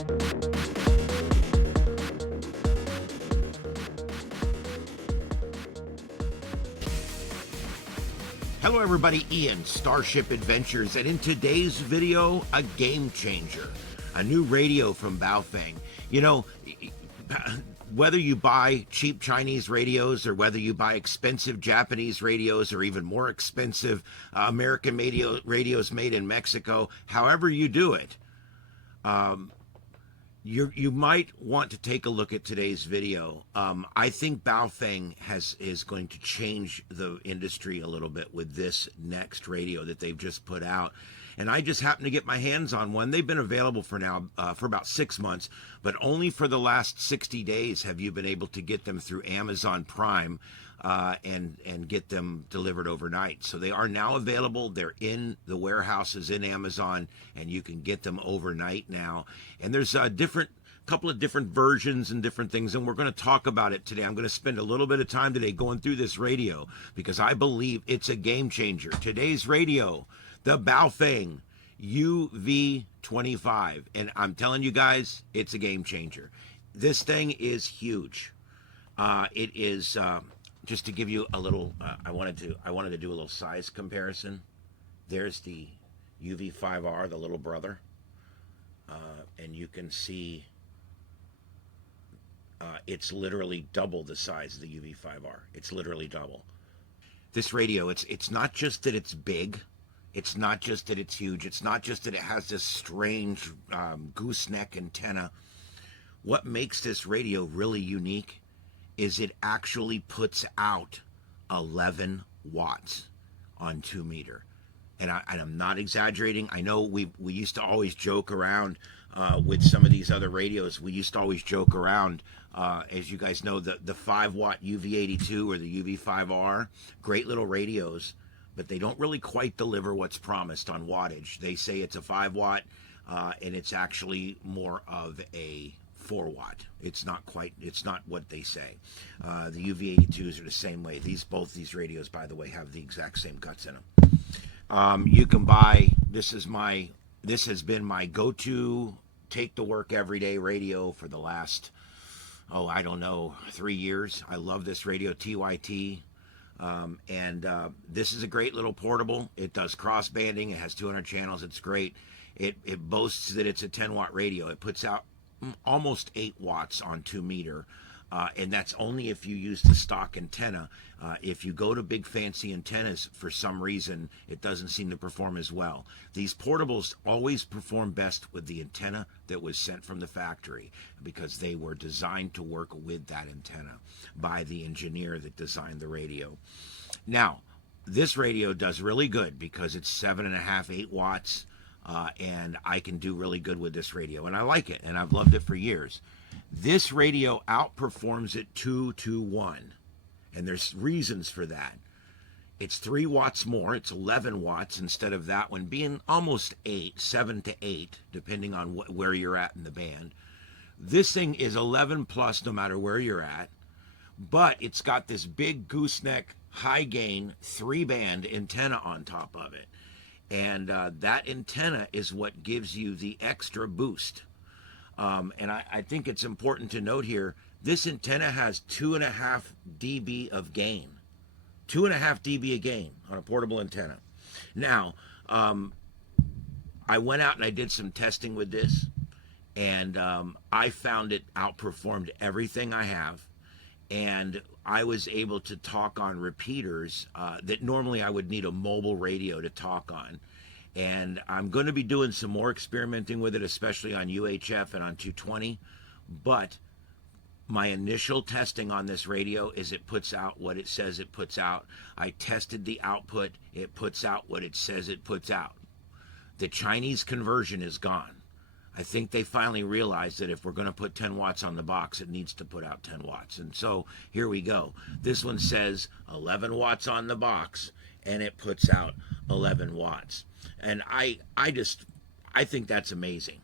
Hello everybody, Ian, Starship Adventures, and in today's video, a game changer. A new radio from Baofeng. You know, whether you buy cheap Chinese radios or whether you buy expensive Japanese radios or even more expensive American radios made in Mexico, however you do it, you might want to take a look at today's video. I think Baofeng is going to change the industry a little bit with this next radio that they've just put out. And I just happened to get my hands on one. They've been available for about 6 months, but only for the last 60 days have you been able to get them through Amazon Prime and get them delivered overnight. So they are now available. They're in the warehouses in Amazon, and you can get them overnight now. And there's a couple of different versions and different things, and we're going to talk about it today. I'm going to spend a little bit of time today going through this radio because I believe it's a game changer. Today's radio, the Baofeng UV-25, and I'm telling you guys, it's a game changer. This thing is huge. It is just to give you a little. I wanted to do a little size comparison. There's the UV-5R, the little brother, and you can see it's literally double the size of the UV-5R. It's literally double. This radio, it's not just that it's big. It's not just that it's huge. It's not just that it has this strange gooseneck antenna. What makes this radio really unique is it actually puts out 11 watts on 2 meter. And I'm not exaggerating. I know we used to always joke around with some of these other radios. We used to always joke around, as you guys know, the 5-watt UV-82 or the UV-5R, great little radios, but they don't really quite deliver what's promised on wattage. They say it's a 5-watt, and it's actually more of a 4-watt. It's not what they say. The UV-82s are the same way. Both these radios, by the way, have the exact same guts in them. You can buy, this has been my go-to take to work everyday radio for the last, I don't know, 3 years. I love this radio, TYT. This is a great little portable. It does cross banding. It has 200 channels. It's great. It boasts that it's a 10-watt radio. It puts out almost 8 watts on 2 meter. And that's only if you use the stock antenna. If you go to big fancy antennas, for some reason, it doesn't seem to perform as well. These portables always perform best with the antenna that was sent from the factory because they were designed to work with that antenna by the engineer that designed the radio. Now, this radio does really good because it's 7.5, 8 watts, and I can do really good with this radio. And I like it, and I've loved it for years. This radio outperforms it 2-to-1, and there's reasons for that. It's 3 watts more. It's 11 watts instead of that one being almost 7 to 8, depending on where you're at in the band. This thing is 11 plus no matter where you're at, but it's got this big gooseneck, high gain, 3-band antenna on top of it. And that antenna is what gives you the extra boost. And I think it's important to note here, this antenna has 2.5 dB of gain. 2.5 dB of gain on a portable antenna. Now, I went out and I did some testing with this, and I found it outperformed everything I have. And I was able to talk on repeaters that normally I would need a mobile radio to talk on. And I'm going to be doing some more experimenting with it, especially on UHF and on 220. But my initial testing on this radio is it puts out what it says it puts out. I tested the output. It puts out what it says it puts out. The Chinese conversion is gone. I think they finally realized that if we're going to put 10 watts on the box, it needs to put out 10 watts. And so here we go. This one says 11 watts on the box, and it puts out 11 watts. And I think that's amazing.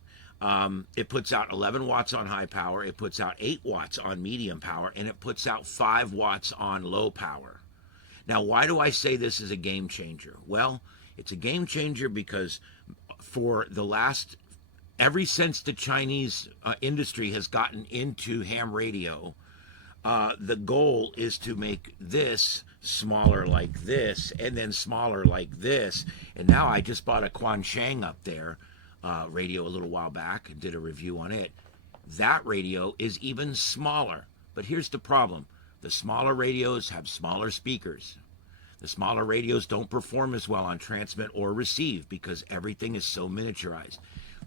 It puts out 11 watts on high power, it puts out 8 watts on medium power, and it puts out 5 watts on low power. Now, why do I say this is a game changer? Well, it's a game changer because for the last ever since the Chinese industry has gotten into ham radio, the goal is to make this smaller like this, and then smaller like this. And now I just bought a Quansheng up there radio a little while back and did a review on it. That radio is even smaller. But here's the problem. The smaller radios have smaller speakers. The smaller radios don't perform as well on transmit or receive because everything is so miniaturized.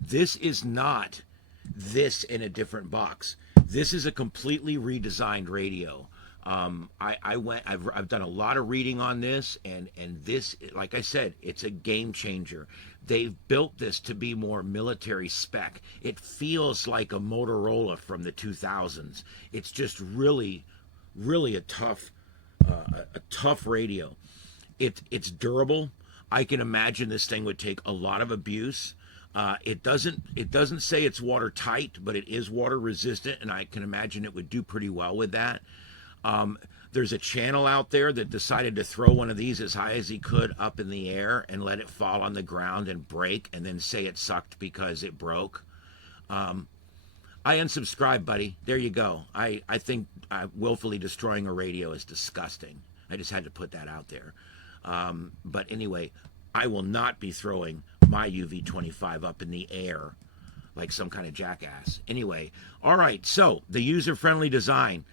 This is not this in a different box. This is a completely redesigned radio. I've done a lot of reading on this, and this, like I said, it's a game changer. They've built this to be more military spec. It feels like a Motorola from the 2000s. It's just really, really a tough radio. It's durable. I can imagine this thing would take a lot of abuse. It doesn't say it's watertight, but it is water resistant, and I can imagine it would do pretty well with that. There's a channel out there that decided to throw one of these as high as he could up in the air and let it fall on the ground and break, and then say it sucked because it broke. I unsubscribe, buddy. There you go. I think willfully destroying a radio is disgusting. I just had to put that out there. But anyway, I will not be throwing my UV-25 up in the air like some kind of jackass. Anyway, all right, so the user-friendly design.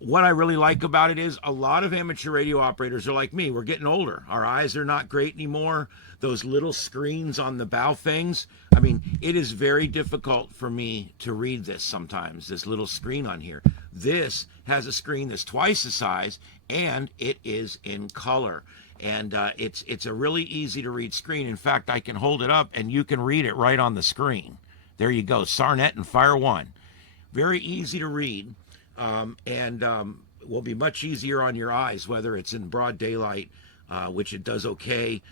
What I really like about it is a lot of amateur radio operators are like me. We're getting older. Our eyes are not great anymore. Those little screens on the Baofengs, I mean, it is very difficult for me to read this sometimes, this little screen on here. This has a screen that's twice the size, and it is in color. And it's a really easy to read screen. In fact, I can hold it up and you can read it right on the screen. There you go, Sarnet and Fire 1. Very easy to read, and will be much easier on your eyes, whether it's in broad daylight, which it does okay,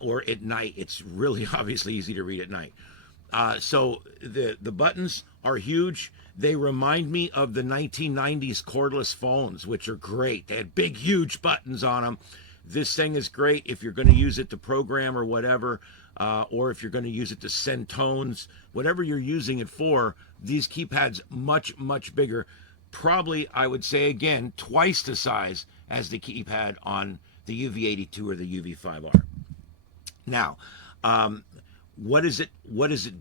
or at night. It's really obviously easy to read at night. So the buttons are huge. They remind me of the 1990s cordless phones, which are great. They had big, huge buttons on them. This thing is great if you're going to use it to program or whatever, or if you're going to use it to send tones, whatever you're using it for. These keypads much, much bigger. Probably, I would say again, twice the size as the keypad on the UV-82 or the UV-5R. Now, what does it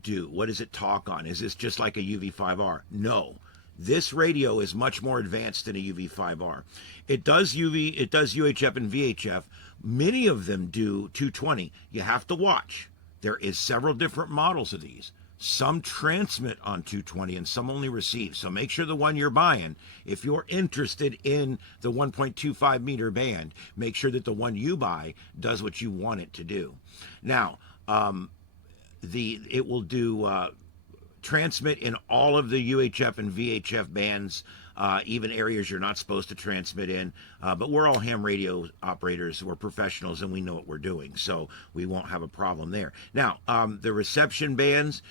do? What does it talk on? Is this just like a UV-5R? No. This radio is much more advanced than a UV-5R. It does UHF and VHF. Many of them do 220. You have to watch. There is several different models of these. Some transmit on 220 and some only receive. So make sure the one you're buying, if you're interested in the 1.25 meter band, make sure that the one you buy does what you want it to do. Now, it will do transmit in all of the UHF and VHF bands, even areas you're not supposed to transmit in. But we're all ham radio operators. We're professionals and we know what we're doing, so we won't have a problem there. Now, the reception bands,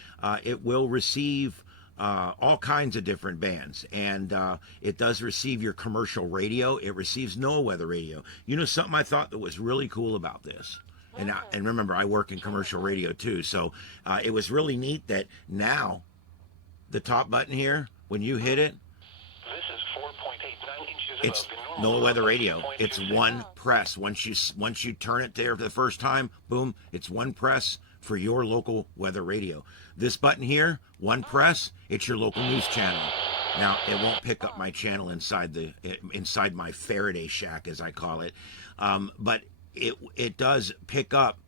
it will receive all kinds of different bands, and it does receive your commercial radio. It receives NOAA weather radio. You know something I thought that was really cool about this? And remember, I work in commercial radio too, so it was really neat that now the top button here, when you hit it, this is 4.89 inches it's NOAA weather radio. It's one press. Once you turn it there for the first time, boom, it's one press for your local weather radio. This button here, one press, it's your local news channel. Now, it won't pick up my channel inside my Faraday shack, as I call it, but it does pick up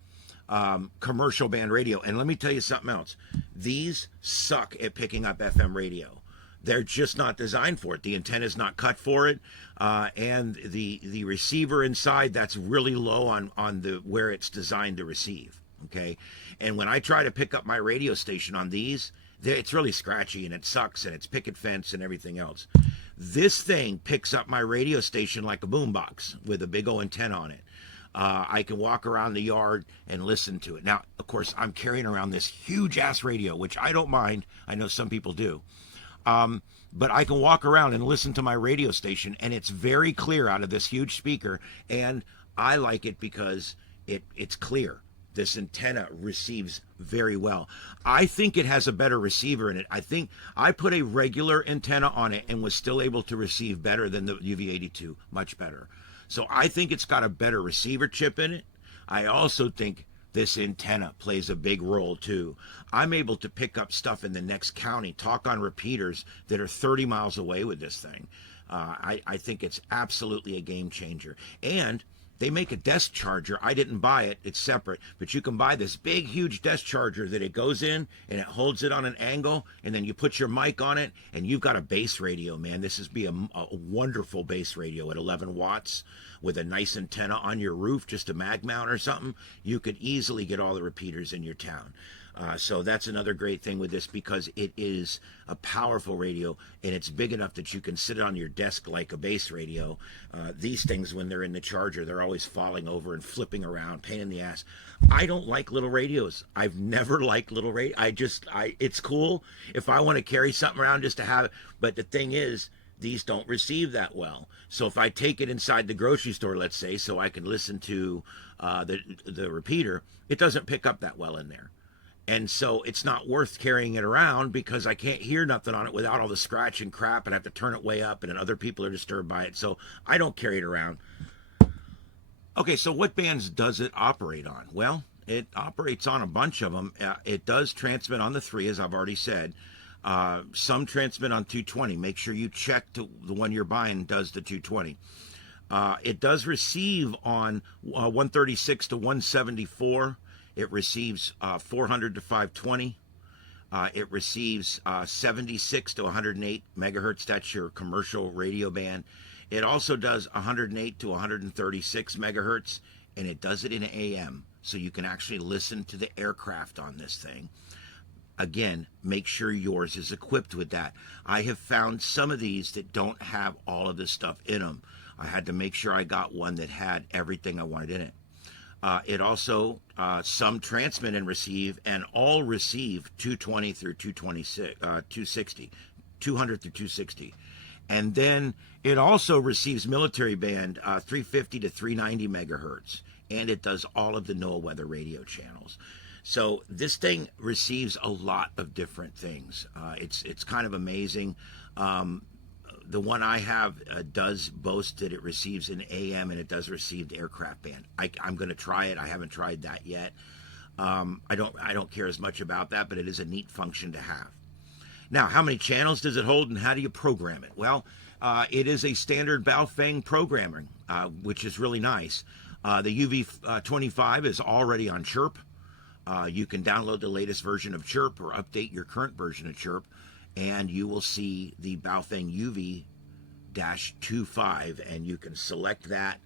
commercial band radio. And let me tell you something else. These suck at picking up FM radio. They're just not designed for it. The antenna is not cut for it, and the receiver inside, that's really low on the where it's designed to receive. Okay, and when I try to pick up my radio station on these, it's really scratchy and it sucks and it's picket fence and everything else. This thing picks up my radio station like a boombox with a big old antenna on it. I can walk around the yard and listen to it. Now, of course, I'm carrying around this huge-ass radio, which I don't mind. I know some people do. But I can walk around and listen to my radio station, and it's very clear out of this huge speaker, and I like it because it's clear. this antenna receives very well. I think it has a better receiver in it. I think I put a regular antenna on it and was still able to receive better than the UV-82, much better. So I think it's got a better receiver chip in it. I also think this antenna plays a big role too. I'm able to pick up stuff in the next county, talk on repeaters that are 30 miles away with this thing. I think it's absolutely a game changer. And they make a desk charger. I didn't buy it. It's separate. But you can buy this big, huge desk charger that it goes in and it holds it on an angle. And then you put your mic on it and you've got a base radio, man. This is a wonderful base radio at 11 watts with a nice antenna on your roof, just a mag mount or something. You could easily get all the repeaters in your town. So that's another great thing with this, because it is a powerful radio and it's big enough that you can sit it on your desk like a base radio. These things, when they're in the charger, they're always falling over and flipping around, pain in the ass. I don't like little radios. I've never liked little radio. It's cool if I want to carry something around just to have it. But the thing is, these don't receive that well. So if I take it inside the grocery store, let's say, so I can listen to the repeater, it doesn't pick up that well in there. And so it's not worth carrying it around, because I can't hear nothing on it without all the scratch and crap, and I have to turn it way up, and then other people are disturbed by it. So I don't carry it around. Okay, so what bands does it operate on? Well, it operates on a bunch of them. It does transmit on the 3, as I've already said. Some transmit on 220. Make sure you check the one you're buying does the 220. It does receive on 136 to 174. It receives 400 to 520. It receives 76 to 108 megahertz. That's your commercial radio band. It also does 108 to 136 megahertz, and it does it in AM, so you can actually listen to the aircraft on this thing. Again, make sure yours is equipped with that. I have found some of these that don't have all of this stuff in them. I had to make sure I got one that had everything I wanted in it. It also, some transmit and receive, and all receive 220 through 260, 200 through 260. And then it also receives military band 350 to 390 megahertz. And it does all of the NOAA weather radio channels. So this thing receives a lot of different things. It's kind of amazing. The one I have does boast that it receives an AM, and it does receive the aircraft band. I'm going to try it. I haven't tried that yet. I don't care as much about that, but it is a neat function to have. Now, how many channels does it hold, and how do you program it? Well, it is a standard Baofeng programming, which is really nice. The UV-25 is already on Chirp. You can download the latest version of Chirp or update your current version of Chirp, and you will see the Baofeng UV-25, and you can select that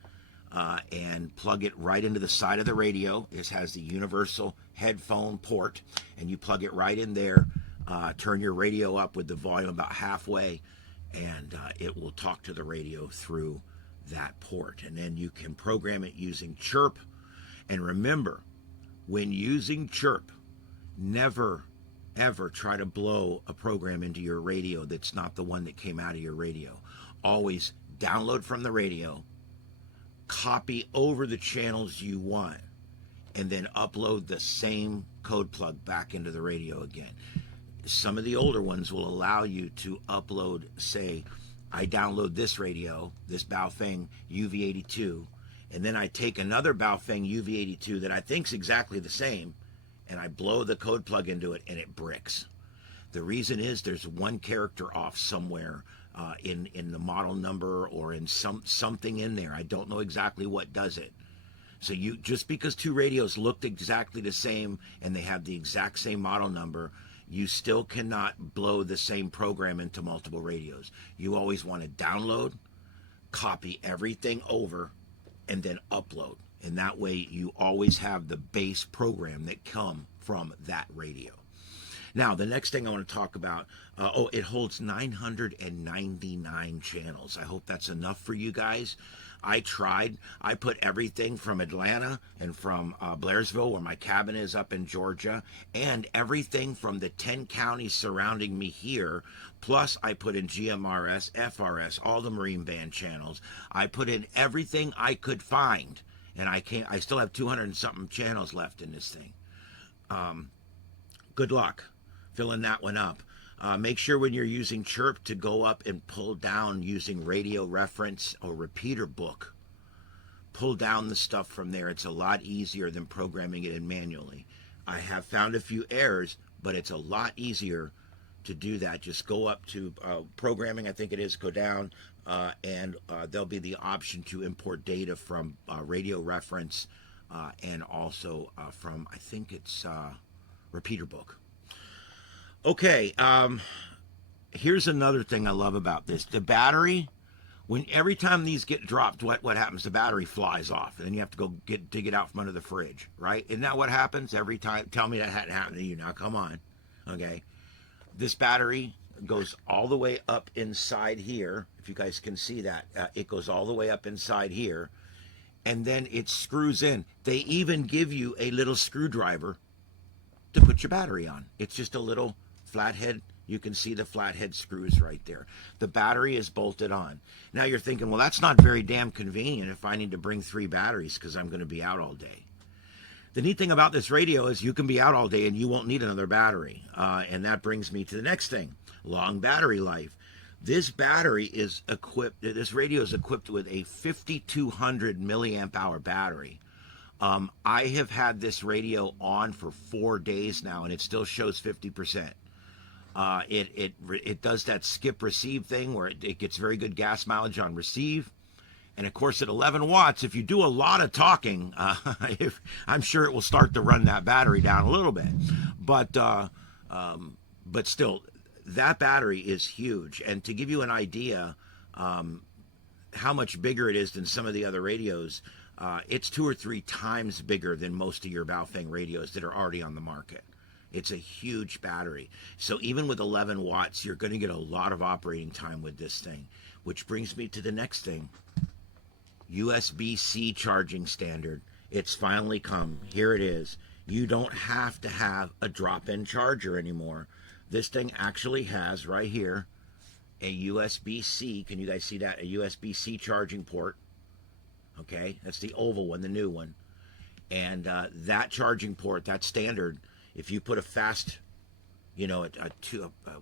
and plug it right into the side of the radio. This has the universal headphone port, and you plug it right in there. Turn your radio up with the volume about halfway, and it will talk to the radio through that port. And then you can program it using Chirp. And remember, when using Chirp, never ever try to blow a program into your radio that's not the one that came out of your radio. Always download from the radio, copy over the channels you want, and then upload the same code plug back into the radio again. Some of the older ones will allow you to upload, say, I download this radio, this Baofeng UV-82, and then I take another Baofeng UV-82 that I think's exactly the same, and I blow the code plug into it, and it bricks. The reason is there's one character off somewhere in the model number, or in something in there. I don't know exactly what does it. So you, just because two radios looked exactly the same and they have the exact same model number, you still cannot blow the same program into multiple radios. You always want to download, copy everything over, and then upload. And that way you always have the base program that come from that radio. Now, the next thing I want to talk about, it holds 999 channels. I hope that's enough for you guys. I tried. I put everything from Atlanta and from Blairsville, where my cabin is up in Georgia, and everything from the 10 counties surrounding me here. Plus, I put in GMRS, FRS, all the Marine Band channels. I put in everything I could find, and I still have 200 and something channels left in this thing. Good luck filling that one up. Make sure when you're using Chirp to go up and pull down using radio reference or repeater book. Pull down the stuff from there. It's a lot easier than programming it in manually. I have found a few errors, but it's a lot easier to do that. Just go up to programming, I think it is, go down, and there'll be the option to import data from radio reference and also from, I think it's repeater book. Okay, here's another thing I love about this. The battery, every time these get dropped, what happens? The battery flies off, and then you have to go dig it out from under the fridge, right? Isn't that what happens every time? Tell me that hadn't happened to you now. Come on, okay? This battery goes all the way up inside here. If you guys can see that, it goes all the way up inside here, and then it screws in. They even give you a little screwdriver to put your battery on. It's just a little flathead. You can see the flathead screws right there. The battery is bolted on. Now you're thinking, well, that's not very damn convenient if I need to bring 3 batteries because I'm going to be out all day. The neat thing about this radio is you can be out all day and you won't need another battery. And that brings me to the next thing, long battery life. This battery is equipped, this radio is equipped with a 5,200 milliamp hour battery. I have had this radio on for 4 days now and it still shows 50%. It does that skip receive thing where it gets very good gas mileage on receive. And of course at 11 watts, if you do a lot of talking, I'm sure it will start to run that battery down a little bit. But still, that battery is huge. And to give you an idea how much bigger it is than some of the other radios, it's 2 or 3 times bigger than most of your Baofeng radios that are already on the market. It's a huge battery. So even with 11 watts, you're going to get a lot of operating time with this thing. Which brings me to the next thing. USB-C charging standard. It's finally come. Here it is. You don't have to have a drop-in charger anymore. This thing actually has, right here, a USB-C. Can you guys see that? A USB-C charging port. Okay, that's the oval one, the new one. And that charging port, that standard, if you put a fast, you know,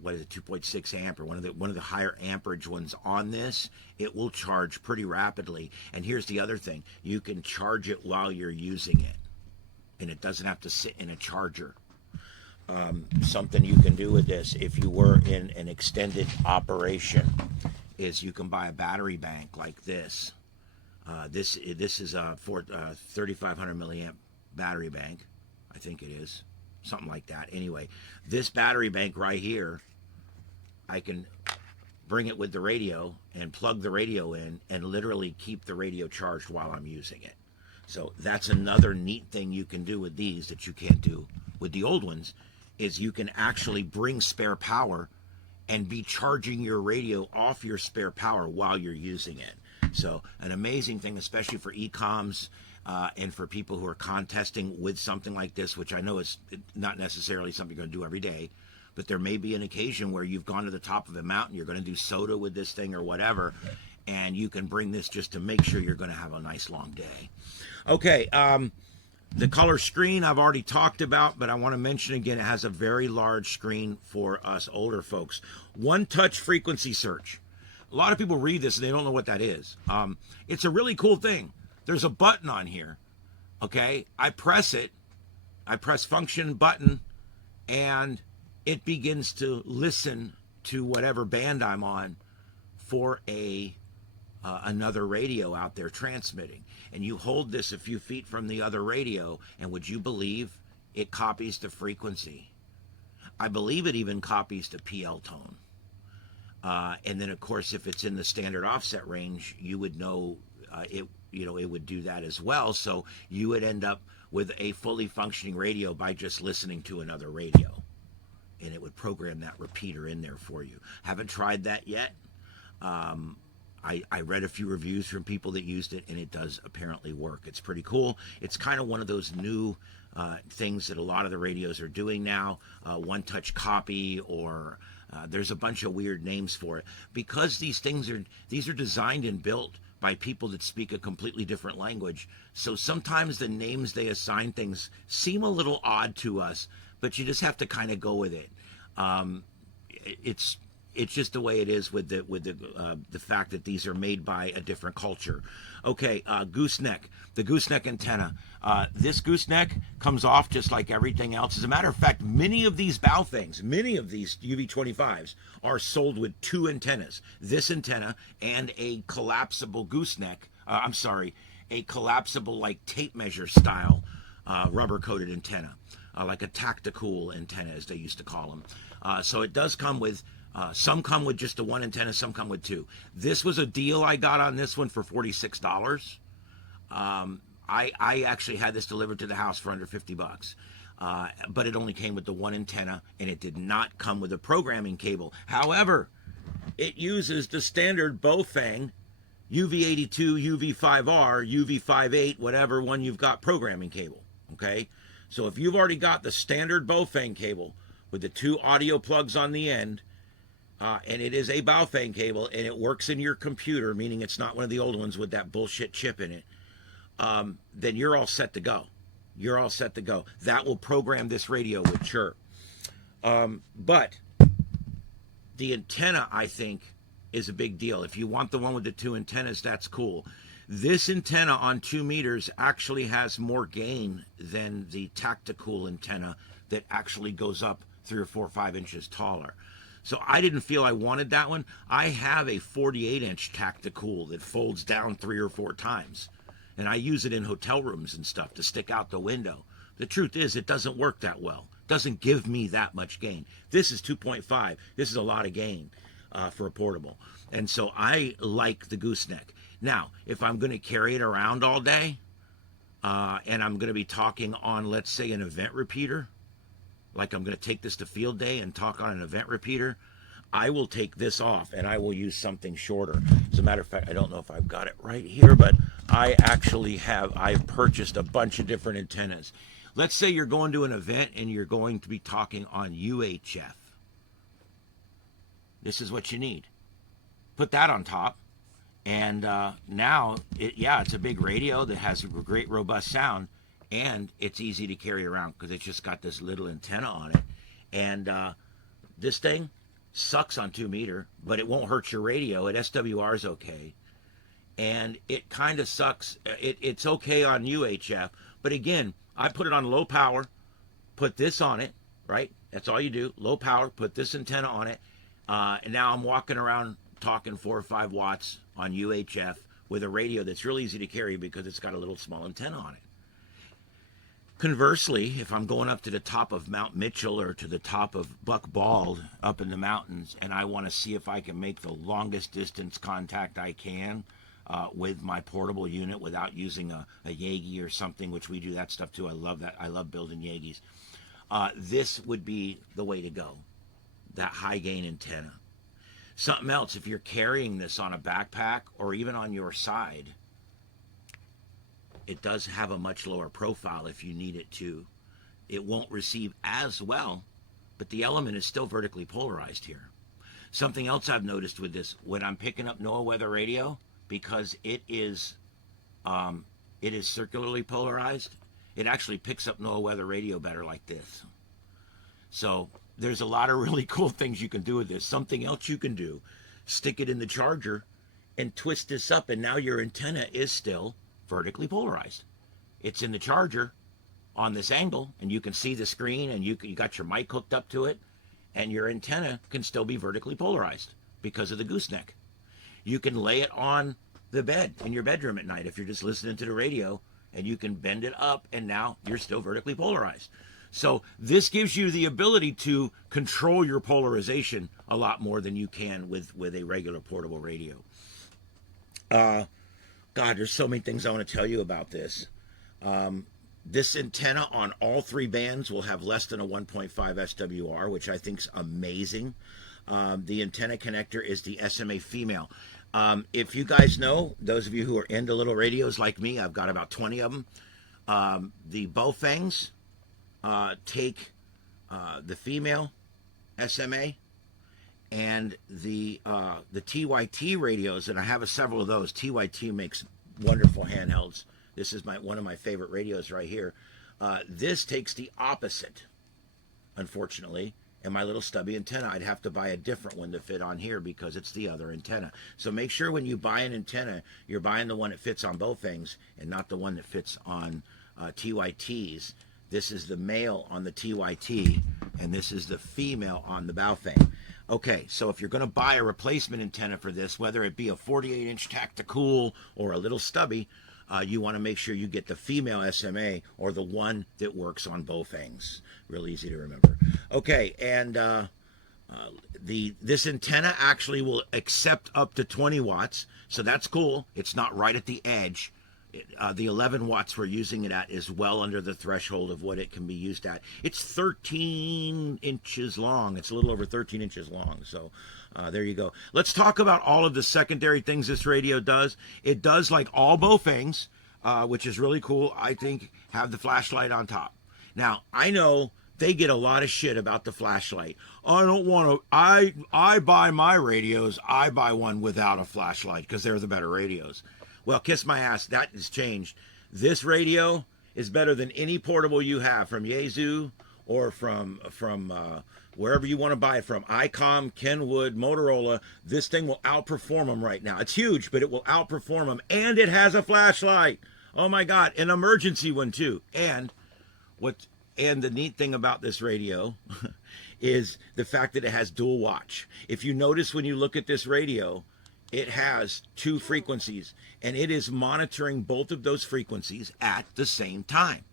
what is it, 2.6 amp or one of the higher amperage ones on this, it will charge pretty rapidly. And here's the other thing: you can charge it while you're using it, and it doesn't have to sit in a charger. Something you can do with this, if you were in an extended operation, is you can buy a battery bank like this. This is a 3,500 milliamp battery bank, I think it is. Something like that. Anyway, this battery bank right here, I can bring it with the radio and plug the radio in and literally keep the radio charged while I'm using it. So that's another neat thing you can do with these that you can't do with the old ones, is you can actually bring spare power and be charging your radio off your spare power while you're using it. So an amazing thing, especially for e-coms, and for people who are contesting with something like this, which I know is not necessarily something you're going to do every day, but there may be an occasion where you've gone to the top of a mountain, you're going to do soda with this thing or whatever, and you can bring this just to make sure you're going to have a nice long day. Okay, the color screen I've already talked about, but I want to mention again, it has a very large screen for us older folks. One-touch frequency search. A lot of people read this and they don't know what that is. It's a really cool thing. There's a button on here, okay? I press it, I press function button, and it begins to listen to whatever band I'm on for another radio out there transmitting. And you hold this a few feet from the other radio, and would you believe it copies the frequency? I believe it even copies the PL tone. And then, of course, if it's in the standard offset range, you would know it would do that as well. So you would end up with a fully functioning radio by just listening to another radio. And it would program that repeater in there for you. Haven't tried that yet. I read a few reviews from people that used it, and it does apparently work. It's pretty cool. It's kind of one of those new things that a lot of the radios are doing now. One-touch copy, or there's a bunch of weird names for it. Because these are designed and built by people that speak a completely different language. So sometimes the names they assign things seem a little odd to us, but you just have to kind of go with it. It's just the way it is with the fact that these are made by a different culture. Okay, gooseneck, the gooseneck antenna. This gooseneck comes off just like everything else. As a matter of fact, many of these Baofengs, many of these UV-25s are sold with two antennas. This antenna and a collapsible gooseneck. A collapsible like tape measure style rubber coated antenna, like a tactical antenna as they used to call them. So it does come with. Some come with just the one antenna, some come with two. This was a deal I got on this one for $46. I actually had this delivered to the house for under $50. But it only came with the one antenna, and it did not come with a programming cable. However, it uses the standard Baofeng UV-82, UV-5R, UV-58, whatever one you've got programming cable. Okay? So if you've already got the standard Baofeng cable with the two audio plugs on the end, and it is a Baofeng cable, and it works in your computer, meaning it's not one of the old ones with that bullshit chip in it, then you're all set to go. You're all set to go. That will program this radio with Chirp. But the antenna, I think, is a big deal. If you want the one with the two antennas, that's cool. This antenna on 2 meters actually has more gain than the tactical antenna that actually goes up 3 or 4 or 5 inches taller. So I didn't feel I wanted that one. I have a 48-inch tactical that folds down 3 or 4 times. And I use it in hotel rooms and stuff to stick out the window. The truth is, it doesn't work that well. It doesn't give me that much gain. This is 2.5. This is a lot of gain for a portable. And so I like the gooseneck. Now, if I'm going to carry it around all day, and I'm going to be talking on, let's say, an event repeater, like I'm going to take this to field day and talk on an event repeater, I will take this off and I will use something shorter. As a matter of fact, I don't know if I've got it right here, but I've purchased a bunch of different antennas. Let's say you're going to an event and you're going to be talking on UHF. This is what you need. Put that on top. And now, it's a big radio that has a great, robust sound. And it's easy to carry around because it's just got this little antenna on it. And this thing sucks on 2 meter, but it won't hurt your radio. At SWR is okay. And it kind of sucks. It's okay on UHF. But again, I put it on low power, put this on it, right? That's all you do. Low power, put this antenna on it. And now I'm walking around talking 4 or 5 watts on UHF with a radio that's real easy to carry because it's got a little small antenna on it. Conversely, if I'm going up to the top of Mount Mitchell or to the top of Buck Bald up in the mountains and I want to see if I can make the longest distance contact I can with my portable unit without using a Yagi or something, which we do that stuff too. I love that. I love building Yagis. This would be the way to go, that high gain antenna. Something else, if you're carrying this on a backpack or even on your side, it does have a much lower profile if you need it to. It won't receive as well, but the element is still vertically polarized here. Something else I've noticed with this, when I'm picking up NOAA weather radio, because it is circularly polarized, it actually picks up NOAA weather radio better like this. So there's a lot of really cool things you can do with this. Something else you can do, stick it in the charger and twist this up, and now your antenna is still vertically polarized. It's in the charger on this angle, and you can see the screen, and you got your mic hooked up to it, and your antenna can still be vertically polarized because of the gooseneck. You can lay it on the bed in your bedroom at night if you're just listening to the radio, and you can bend it up, and now you're still vertically polarized. So this gives you the ability to control your polarization a lot more than you can with a regular portable radio. God, there's so many things I want to tell you about this. This antenna on all 3 bands will have less than a 1.5 SWR, which I think is amazing. The antenna connector is the SMA female. If you guys know, those of you who are into little radios like me, I've got about 20 of them. The Baofengs take the female SMA, And the TYT radios, and I have several of those. TYT makes wonderful handhelds. This is one of my favorite radios right here. This takes the opposite, unfortunately. And my little stubby antenna, I'd have to buy a different one to fit on here because it's the other antenna. So make sure when you buy an antenna, you're buying the one that fits on Baofengs and not the one that fits on TYTs. This is the male on the TYT, and this is the female on the Baofeng. Okay, so if you're going to buy a replacement antenna for this, whether it be a 48-inch tactical or a little stubby, you want to make sure you get the female SMA or the one that works on Baofengs. Real easy to remember. Okay, and this antenna actually will accept up to 20 watts, so that's cool. It's not right at the edge. The 11 watts we're using it at is well under the threshold of what it can be used at. It's 13 inches long. It's a little over 13 inches long. So there you go. Let's talk about all of the secondary things this radio does. It does, like all Baofengs, which is really cool, I think, have the flashlight on top. Now, I know they get a lot of shit about the flashlight. I don't want to, I buy my radios, I buy one without a flashlight because they're the better radios. Well, kiss my ass, that has changed. This radio is better than any portable you have from Yaesu or from wherever you want to buy it from. ICOM, Kenwood, Motorola. This thing will outperform them right now. It's huge, but it will outperform them. And it has a flashlight. Oh my God, an emergency one too. And the neat thing about this radio is the fact that it has dual watch. If you notice when you look at this radio, it has two frequencies, and it is monitoring both of those frequencies at the same time.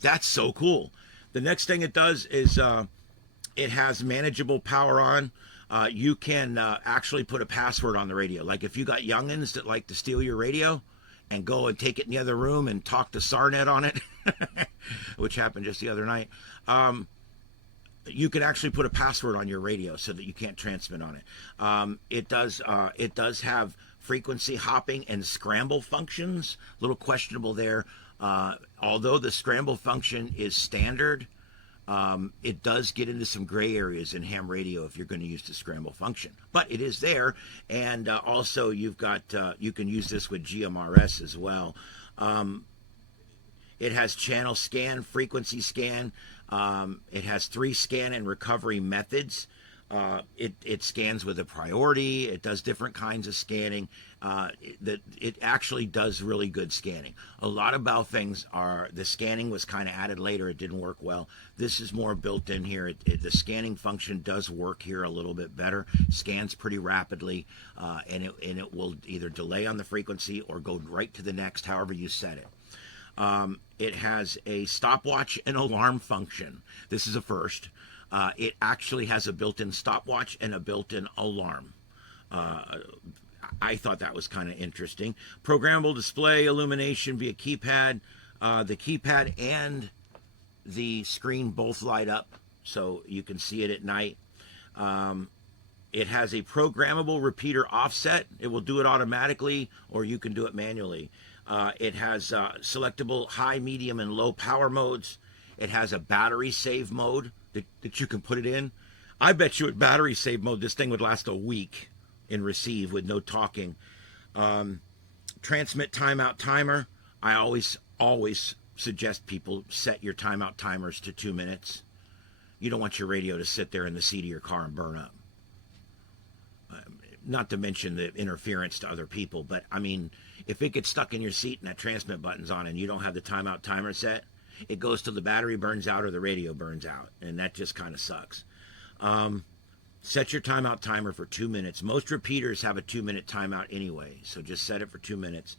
That's so cool. The next thing it does is it has manageable power on. You can actually put a password on the radio. Like if you got youngins that like to steal your radio and go and take it in the other room and talk to SARnet on it, which happened just the other night, you can actually put a password on your radio so that you can't transmit on it. It does have frequency hopping and scramble functions. A little questionable there. Although the scramble function is standard, it does get into some gray areas in ham radio if you're going to use the scramble function. But it is there, and also you've got you can use this with GMRS as well. It has channel scan, frequency scan. It has 3 scan and recovery methods. It scans with a priority. It does different kinds of scanning. It actually does really good scanning. A lot of Baofengs the scanning was kind of added later. It didn't work well. This is more built in here. The scanning function does work here a little bit better. Scans pretty rapidly, and it will either delay on the frequency or go right to the next, however you set it. It has a stopwatch and alarm function. This is a first. It actually has a built-in stopwatch and a built-in alarm. I thought that was kind of interesting. Programmable display illumination via keypad. The keypad and the screen both light up, so you can see it at night. It has a programmable repeater offset. It will do it automatically, or you can do it manually. It has selectable high, medium, and low power modes. It has a battery save mode that you can put it in. I bet you at battery save mode, this thing would last a week in receive with no talking. Transmit timeout timer. I always suggest people set your timeout timers to 2 minutes. You don't want your radio to sit there in the seat of your car and burn up. Not to mention the interference to other people, but I mean, if it gets stuck in your seat and that transmit button's on and you don't have the timeout timer set, it goes till the battery burns out or the radio burns out, and that just kind of sucks. Set your timeout timer for 2 minutes. Most repeaters have a 2-minute timeout anyway, so just set it for 2 minutes.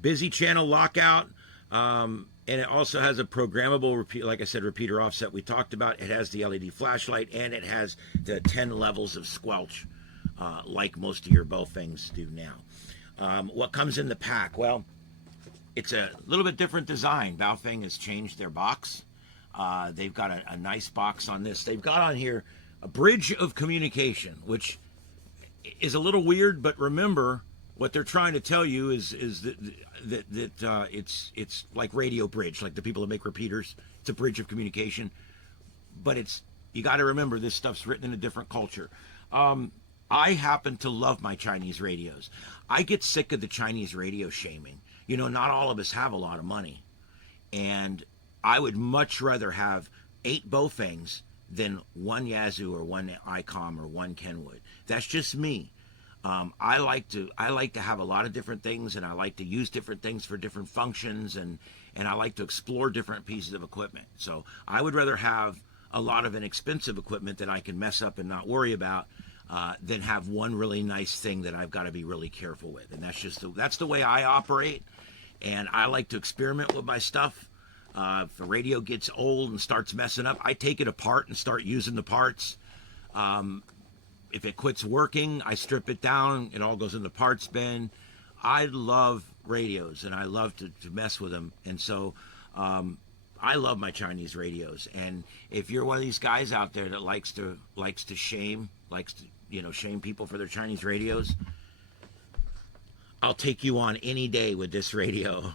Busy channel lockout, and it also has a programmable like I said, repeater offset we talked about. It has the LED flashlight, and it has the 10 levels of squelch, like most of your Baofengs do now. What comes in the pack? Well, it's a little bit different design. Baofeng has changed their box. They've got a nice box on this. They've got on here a bridge of communication, which is a little weird, but remember what they're trying to tell you is that it's like radio bridge, like the people that make repeaters. It's a bridge of communication, but it's You got to remember this stuff's written in a different culture. I happen to love my Chinese radios. I get sick of the Chinese radio shaming. You know, not all of us have a lot of money. And I would much rather have 8 Baofengs than 1 Yazoo or 1 ICOM or 1 Kenwood. That's just me. I like to have a lot of different things, and I like to use different things for different functions, and I like to explore different pieces of equipment. So I would rather have a lot of inexpensive equipment that I can mess up and not worry about, than have one really nice thing that I've got to be really careful with. And that's the way I operate. And I like to experiment with my stuff. If the radio gets old and starts messing up, I take it apart and start using the parts. If it quits working, I strip it down. It all goes in the parts bin. I love radios, and I love to mess with them. And so I love my Chinese radios. And if you're one of these guys out there that likes to shame people for their Chinese radios, I'll take you on any day with this radio.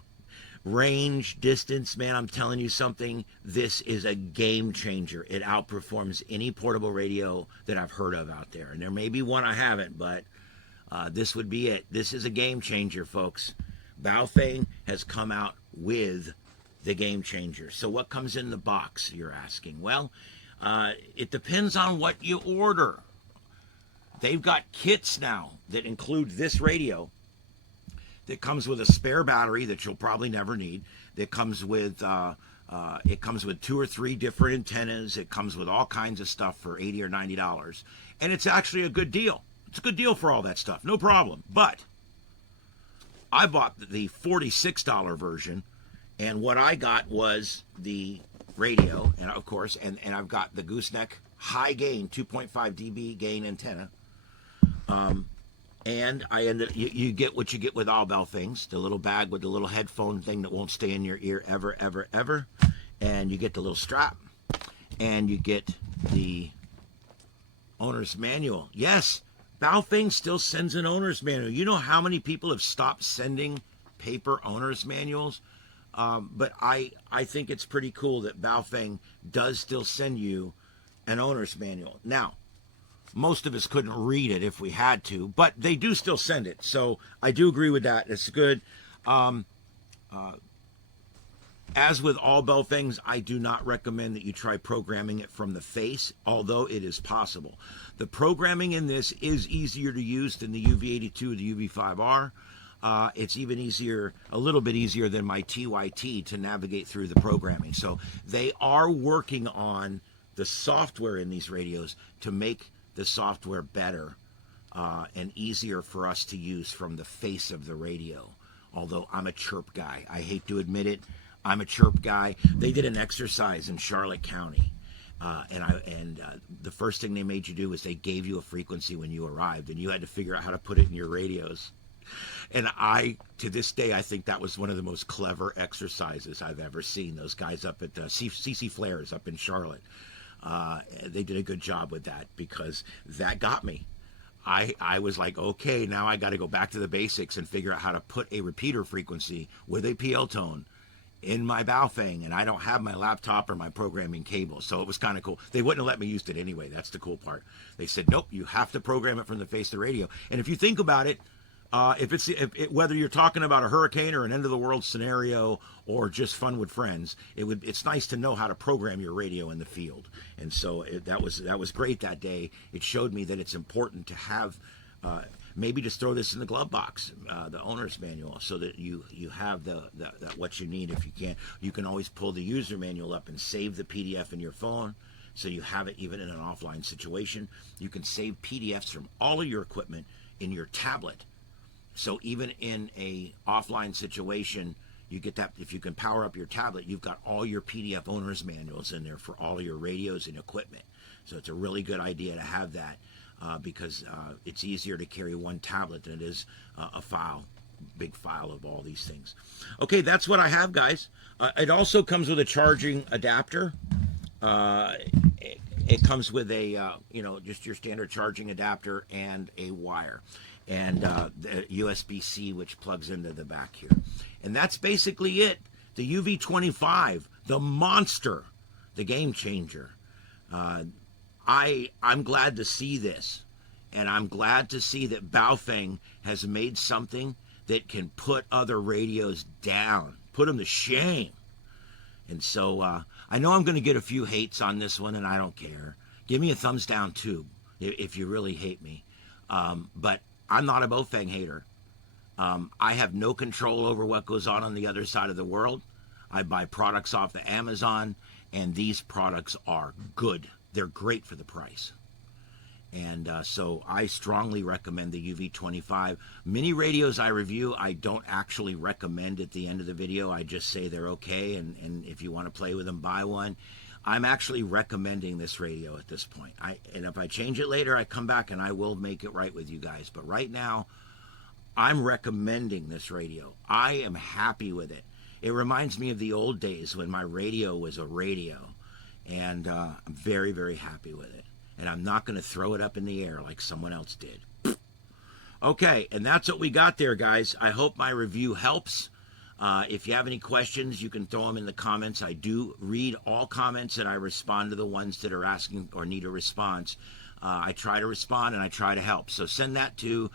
Range, distance, man, I'm telling you something. This is a game changer. It outperforms any portable radio that I've heard of out there. And there may be one I haven't, but this would be it. This is a game changer, folks. Baofeng has come out with the game changer. So what comes in the box, you're asking? Well, it depends on what you order. They've got kits now that include this radio, that comes with a spare battery that you'll probably never need. That comes with 2 or 3 different antennas. It comes with all kinds of stuff for $80 or $90, and it's actually a good deal. It's a good deal for all that stuff, no problem. But I bought the $46 version, and what I got was the radio, and of course, and I've got the gooseneck high gain 2.5 dB gain antenna. And you get what you get with all Baofengs, the little bag with the little headphone thing that won't stay in your ear ever, ever, ever. And you get the little strap, and you get the owner's manual. Yes, Baofeng still sends an owner's manual. You know how many people have stopped sending paper owner's manuals? But I think it's pretty cool that Baofeng does still send you an owner's manual. Now, most of us couldn't read it if we had to, but they do still send it. So I do agree with that. It's good. As with all Baofengs, I do not recommend that you try programming it from the face, although it is possible. The programming in this is easier to use than the UV-82 or the UV-5R. It's even easier, a little bit easier than my TYT to navigate through the programming. So they are working on the software in these radios to make the software better and easier for us to use from the face of the radio. Although I'm a Chirp guy. I hate to admit it. I'm a Chirp guy. They did an exercise in Charlotte County. The first thing they made you do was they gave you a frequency when you arrived, and you had to figure out how to put it in your radios. And to this day, I think that was one of the most clever exercises I've ever seen. Those guys up at CC Flares up in Charlotte. They did a good job with that, because that got me. I was like, okay, now I got to go back to the basics and figure out how to put a repeater frequency with a PL tone in my Baofeng, and I don't have my laptop or my programming cable, so it was kind of cool. They wouldn't have let me use it anyway. That's the cool part. They said, nope, you have to program it from the face of the radio. And if you think about it, whether you're talking about a hurricane or an end of the world scenario or just fun with friends, it's nice to know how to program your radio in the field. And so that was great that day. It showed me that it's important to have maybe just throw this in the glove box, the owner's manual, so that you have what you need. If you can't, you can always pull the user manual up and save the PDF in your phone, so you have it even in an offline situation. You can save PDFs from all of your equipment in your tablet. So even in a offline situation, you get that. If you can power up your tablet, you've got all your PDF owner's manuals in there for all of your radios and equipment. So it's a really good idea to have that, because it's easier to carry one tablet than it is a big file of all these things. Okay, that's what I have, guys. It also comes with a charging adapter. It comes with a, just your standard charging adapter and a wire. And the USB-C, which plugs into the back here. And that's basically it. The UV-25, the monster, the game changer. I'm glad to see this, and I'm glad to see that Baofeng has made something that can put other radios down, put them to shame. And so I know I'm going to get a few hates on this one, and I don't care. Give me a thumbs down too if you really hate me. But I'm not a Baofeng hater. I have no control over what goes on the other side of the world. I buy products off the Amazon, and these products are good. They're great for the price. And so I strongly recommend the UV-25. Mini radios I review, I don't actually recommend at the end of the video. I just say they're okay, and if you want to play with them, buy one. I'm actually recommending this radio at this point. And if I change it later, I come back and I will make it right with you guys. But right now, I'm recommending this radio. I am happy with it. It reminds me of the old days when my radio was a radio. And I'm very, very happy with it. And I'm not going to throw it up in the air like someone else did. Okay, and that's what we got there, guys. I hope my review helps. If you have any questions, you can throw them in the comments. I do read all comments, and I respond to the ones that are asking or need a response. I try to respond, and I try to help. So send that to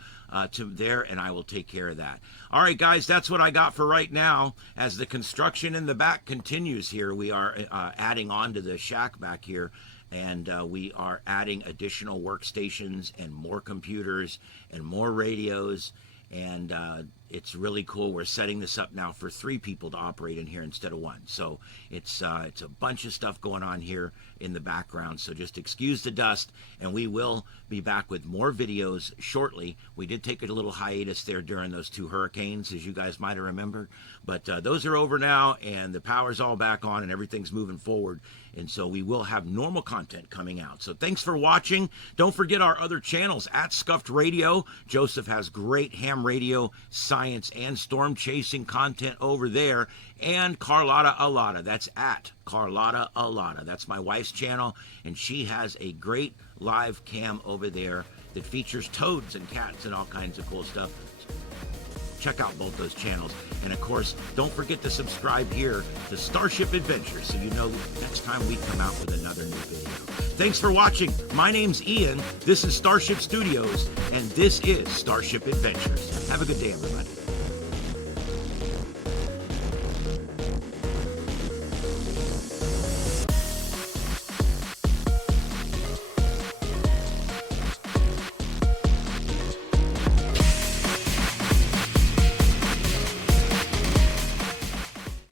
there, and I will take care of that. All right, guys, that's what I got for right now. As the construction in the back continues here, we are adding on to the shack back here, and we are adding additional workstations and more computers and more radios, and it's really cool. We're setting this up now for 3 people to operate in here instead of 1. So it's a bunch of stuff going on here in the background. So just excuse the dust, and we will be back with more videos shortly. We did take a little hiatus there during those 2 hurricanes, as you guys might have remembered. But those are over now, and the power's all back on, and everything's moving forward. And so we will have normal content coming out. So thanks for watching. Don't forget our other channels at Scuffed Radio. Joseph has great ham radio, science, and storm chasing content over there. And Carlotta Alada. That's at Carlotta Alada. That's my wife's channel. And she has a great live cam over there that features toads and cats and all kinds of cool stuff. Check out both those channels. And of course, don't forget to subscribe here to Starship Adventures so you know next time we come out with another new video. Thanks for watching. My name's Ian. This is Starship Studios, and this is Starship Adventures. Have a good day, everybody.